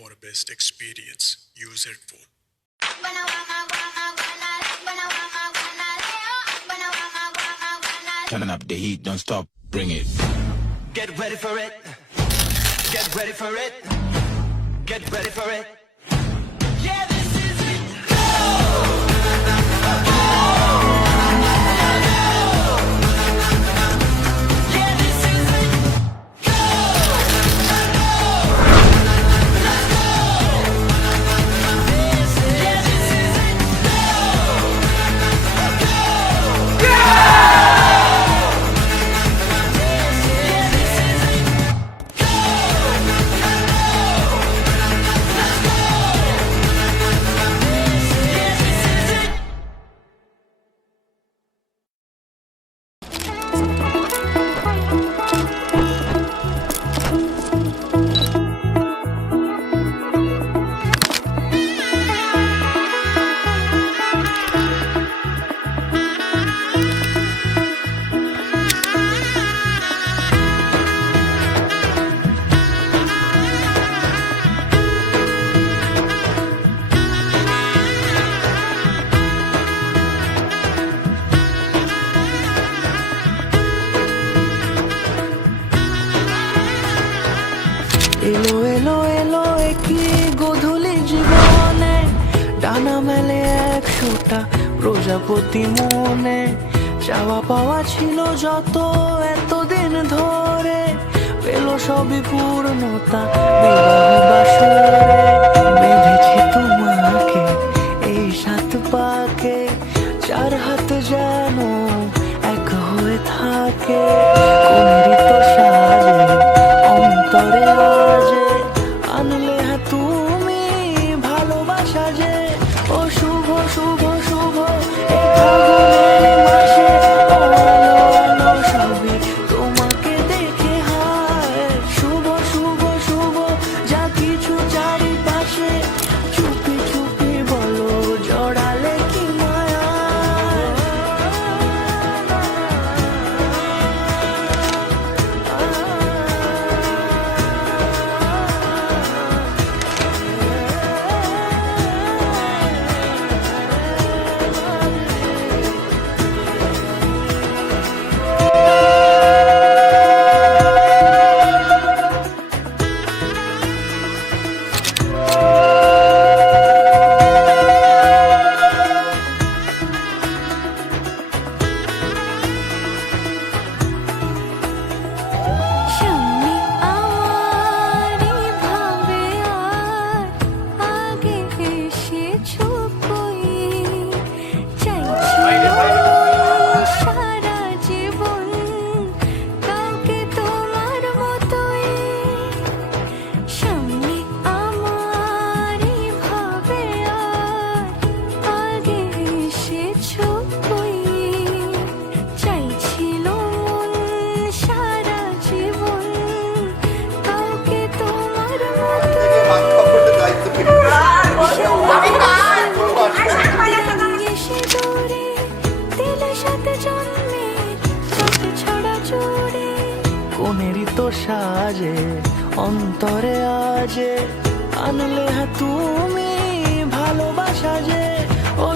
for best experience. Use headphone. Turning up the heat, don't stop, bring it. Get ready for it. Get ready for it. Get ready for it. Yeah, this is it. Yeah, this is it. Yeah, this is it. Yeah, this is it. Yeah, this is it. এলো এলো এলো একই গোধূলি জীবনে ডানা মেলে 100টা প্রজাপতি মনে চাওয়া পাওয়া ছিল যত এতদিন ধরে পেল সবই পূর্ণতা বিবাহ বাসরে বেঁধেছে তোমাকে এই 7 পাকে 4 হাত যেন এক হয়ে থাকে কোনেরই তো সাজে অন্তরে আজে আনলে তুমি ভালোবাসা যে ও শুভ শুভ শুভ এই ফাগুনের মাসে ও আলো আলো সবই তোমাকে দেখে হায় শুভ শুভ শুভ যা কিছু চারিপাশে চুপি চুপি বলো জড়ালে কি মায়া সামনে আমারই ভাবে আর আগে এসেছো কই চাইছি সারা জীবন কাউকে তোমার মতোই সামনে আমারই ভাবে আর আগে এসেছো কই চাইছিল মন সারা জীবন কাউকে তোমার এসে দৌড়ে দিলে সাথে জন্মের চোখে ছড়া জোরে কোনেরই তো সাজে অন্তরে আজে আনলে তুমি ভালোবাসা যে ও